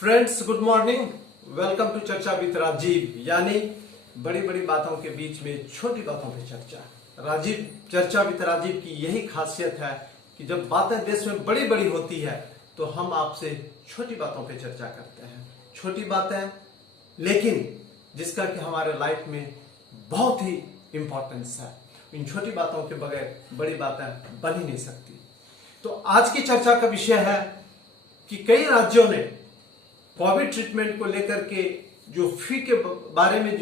Friends, good morning. Welcome to Charcha with Rajeev, यानी बड़ी बड़ी बातों के बीच में छोटी बातों पे चर्चा। राजीव चर्चा विद राजीव की यही खासियत है कि जब बातें देश में बड़ी बड़ी होती है तो हम आपसे छोटी बातों पे चर्चा करते हैं। छोटी बातें लेकिन जिसका कि हमारे लाइफ में बहुत ही इंपॉर्टेंस है। इन छोटी बातों के बगैर बड़ी बातें बन ही नहीं सकती। तो आज की चर्चा का विषय है कि कई राज्यों ने कोविड ट्रीटमेंट को लेकर के जो फी के बारे में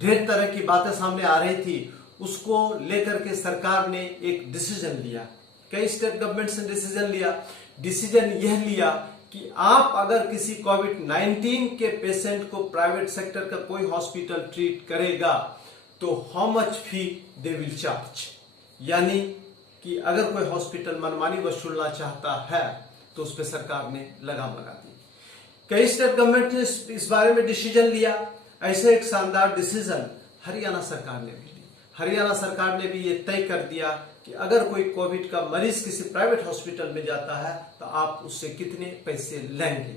ढेर तरह की बातें सामने आ रही थी, उसको लेकर के सरकार ने एक डिसीजन लिया। कई स्टेट गवर्नमेंट्स ने डिसीजन लिया। डिसीजन यह लिया कि आप अगर किसी कोविड-19 के पेशेंट को प्राइवेट सेक्टर का कोई हॉस्पिटल ट्रीट करेगा तो how much fee they will charge, यानी कि अगर कोई हॉस्पिटल मनमानी वसूलना चाहता है तो उस पर सरकार ने लगाम लगा दी। कई स्टेट गवर्नमेंट ने इस बारे में डिसीजन लिया। ऐसे एक शानदार डिसीजन हरियाणा सरकार ने भी ली। हरियाणा सरकार ने भी ये तय कर दिया कि अगर कोई कोविड का मरीज किसी प्राइवेट हॉस्पिटल में जाता है तो आप उससे कितने पैसे लेंगे।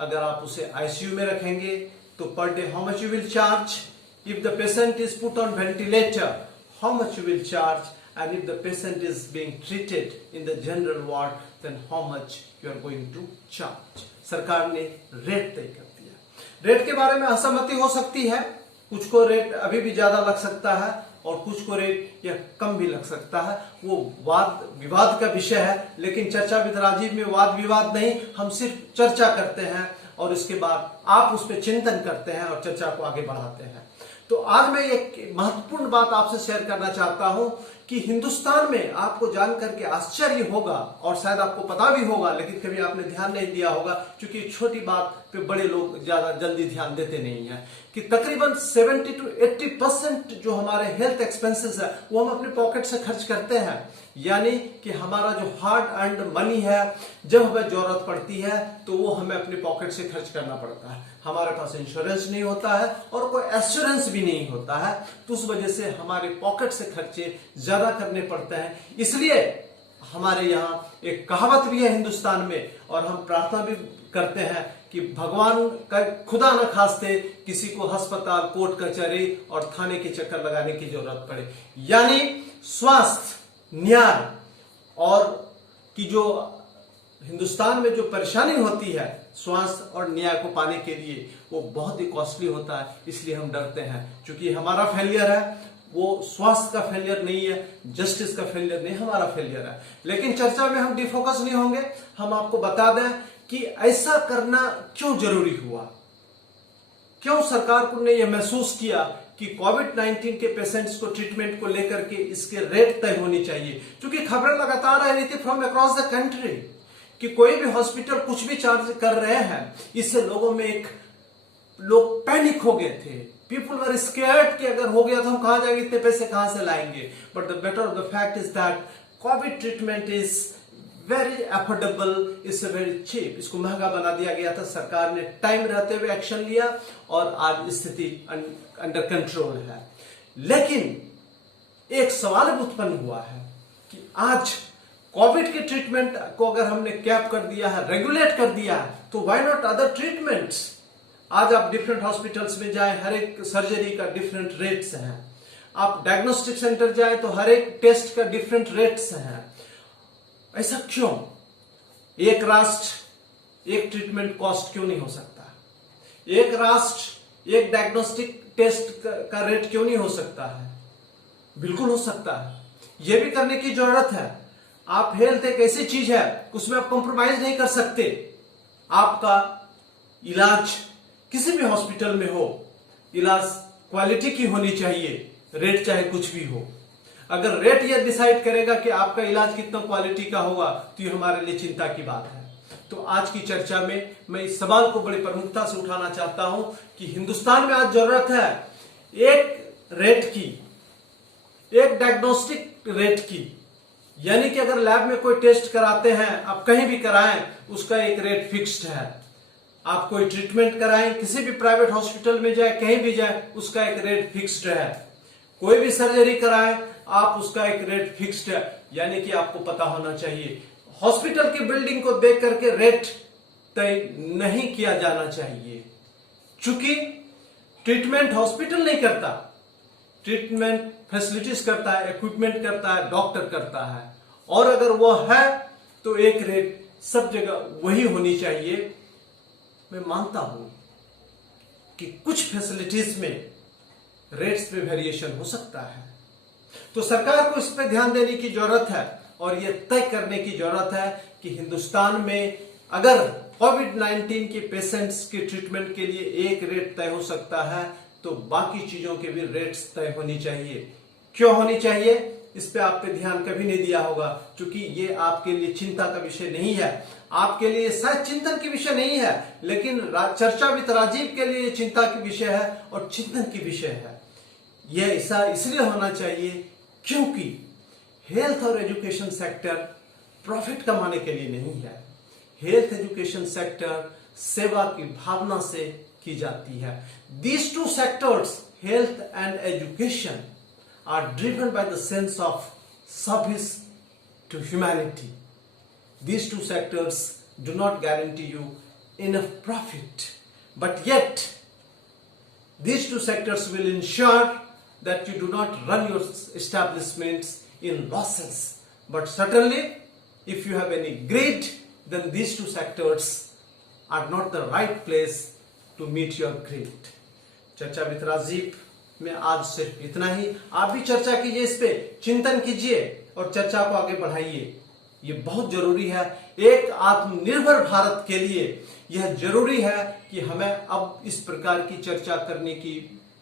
अगर आप उसे आईसीयू में रखेंगे तो per day how much you will charge. If the patient is put on ventilator, how much you will charge, and if the patient is being treated in the general ward, then how much you are going to charge। सरकार ने rate तय कर दिया। Rate के बारे में असहमति हो सकती है, कुछ को रेट अभी भी ज्यादा लग सकता है और कुछ को रेट या कम भी लग सकता है। वो वाद विवाद का विषय है, लेकिन चर्चा विद राजीव में वाद विवाद नहीं, हम सिर्फ चर्चा करते हैं और इसके बाद आप उस पर चिंतन करते हैं और चर्चा को आगे बढ़ाते हैं। तो आज मैं एक महत्वपूर्ण बात आपसे शेयर करना चाहता हूं कि हिंदुस्तान में आपको जानकर के आश्चर्य होगा और शायद आपको पता भी होगा, लेकिन कभी आपने ध्यान नहीं दिया होगा क्योंकि छोटी बात पे बड़े लोग ज्यादा जल्दी ध्यान देते नहीं है, कि तकरीबन 70 to 80% जो हमारे हेल्थ एक्सपेंसेस है वो हम अपने पॉकेट से खर्च करते हैं। यानी कि हमारा जो हार्ड अर्न्ड मनी है, जब हमें जरूरत पड़ती है तो वो हमें अपने पॉकेट से खर्च करना पड़ता है। हमारे पास इंश्योरेंस नहीं होता है और कोई एश्योरेंस भी नहीं होता है, तो उस वजह से हमारे पॉकेट से खर्चे ज्यादा करने पड़ते हैं। इसलिए हमारे यहाँ एक कहावत भी है हिंदुस्तान में, और हम प्रार्थना भी करते हैं कि भगवान का खुदा न खास्ते किसी को अस्पताल, कोर्ट कचहरी और थाने के चक्कर लगाने की जरूरत पड़े। यानी स्वास्थ्य, न्याय और की जो हिंदुस्तान में जो परेशानी होती है स्वास्थ्य और न्याय को पाने के लिए, वो बहुत ही कॉस्टली होता है। इसलिए हम डरते हैं, क्योंकि हमारा फेलियर है वो स्वास्थ्य का फेलियर नहीं है, जस्टिस का फेलियर नहीं, हमारा फेलियर है। लेकिन चर्चा में हम डिफोकस नहीं होंगे। हम आपको बता दें कि ऐसा करना क्यों जरूरी हुआ, क्यों सरकार को ने यह महसूस किया कि कोविड-19 के पेशेंट्स को ट्रीटमेंट को लेकर के इसके रेट तय होनी चाहिए। क्योंकि खबरें लगातार आ रही थी फ्रॉम अक्रॉस द कंट्री कि कोई भी हॉस्पिटल कुछ भी चार्ज कर रहे हैं। इससे लोग पैनिक हो गए थे। पीपल वर स्केयर्ड कि अगर हो गया तो हम कहां जाएंगे, इतने पैसे कहां से लाएंगे। But the better of the fact is that covid treatment is very affordable, it's very cheap. इसको महंगा बना दिया गया था। सरकार ने टाइम रहते हुए एक्शन लिया और आज स्थिति अंडर कंट्रोल है। लेकिन एक सवाल उत्पन्न हुआ है कि आज कोविड के ट्रीटमेंट को अगर हमने कैप कर दिया है, रेगुलेट कर दिया है, तो व्हाई नॉट अदर ट्रीटमेंट्स। आज आप डिफरेंट हॉस्पिटल्स में जाएं, हर एक सर्जरी का डिफरेंट रेट्स हैं। आप डायग्नोस्टिक सेंटर जाएं तो हर एक टेस्ट का डिफरेंट रेट्स हैं। ऐसा क्यों? एक राष्ट्र एक ट्रीटमेंट कॉस्ट क्यों नहीं हो सकता? एक राष्ट्र एक डायग्नोस्टिक टेस्ट का रेट क्यों नहीं हो सकता है? बिल्कुल हो सकता है। यह भी करने की जरूरत है। आप हेल्थ एक ऐसी चीज है उसमें आप कॉम्प्रोमाइज नहीं कर सकते। आपका इलाज किसी भी हॉस्पिटल में हो, इलाज क्वालिटी की होनी चाहिए, रेट चाहे कुछ भी हो। अगर रेट यह डिसाइड करेगा कि आपका इलाज कितना क्वालिटी का होगा तो ये हमारे लिए चिंता की बात है। तो आज की चर्चा में मैं इस सवाल को बड़ी प्रमुखता से उठाना चाहता हूं कि हिंदुस्तान में आज जरूरत है एक रेट की, एक डायग्नोस्टिक रेट की। यानी कि अगर लैब में कोई टेस्ट कराते हैं, आप कहीं भी कराएं, उसका एक रेट फिक्स्ड है। आप कोई ट्रीटमेंट कराएं, किसी भी प्राइवेट हॉस्पिटल में जाए, कहीं भी जाए, उसका एक रेट फिक्स्ड है। कोई भी सर्जरी कराएं आप, उसका एक रेट फिक्स्ड है। यानी कि आपको पता होना चाहिए। हॉस्पिटल की बिल्डिंग को देख करके रेट तय नहीं किया जाना चाहिए, चूंकि ट्रीटमेंट हॉस्पिटल नहीं करता, ट्रीटमेंट फैसिलिटीज करता है, इक्विपमेंट करता है, डॉक्टर करता है। और अगर वो है तो एक रेट सब जगह वही होनी चाहिए। मैं मानता हूं कि कुछ फैसिलिटीज में रेट्स में वेरिएशन हो सकता है, तो सरकार को इस पर ध्यान देने की जरूरत है और यह तय करने की जरूरत है कि हिंदुस्तान में अगर कोविड-19 के पेशेंट्स के ट्रीटमेंट के लिए एक रेट तय हो सकता है तो बाकी चीजों के भी रेट्स तय होनी चाहिए। क्यों होनी चाहिए, इस पे आप पे ध्यान कभी नहीं दिया होगा, क्योंकि ये आपके लिए चिंता का विषय नहीं है, आपके लिए शायद चिंतन की विषय नहीं है, लेकिन चर्चा विद राजीव के लिए चिंता की विषय है और चिंतन की विषय है। यह ऐसा इसलिए होना चाहिए क्योंकि हेल्थ और एजुकेशन सेक्टर प्रॉफिट कमाने के लिए नहीं है। हेल्थ एजुकेशन सेक्टर सेवा की भावना से की जाती है। These two sectors, health and education, are driven by the sense of service to humanity. These two sectors do not guarantee you enough profit, but yet these two sectors will ensure that you do not run your establishments in losses. But certainly, if you have any greed, then these two sectors are not the right place to meet your greed. चर्चा with Rajiv में आज सिर्फ इतना ही। आप भी चर्चा कीजिए, इस पे चिंतन कीजिए और चर्चा को आगे बढ़ाइए। ये बहुत जरूरी है। एक आत्मनिर्भर भारत के लिए यह जरूरी है कि हमें अब इस प्रकार की चर्चा करने की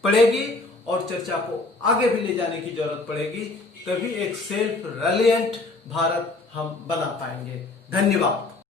पड़ेगी और चर्चा को आगे भी ले जाने की जरूरत पड़ेगी, तभी एक सेल्फ रिलायंट भारत हम बना पाएंगे। धन्यवाद।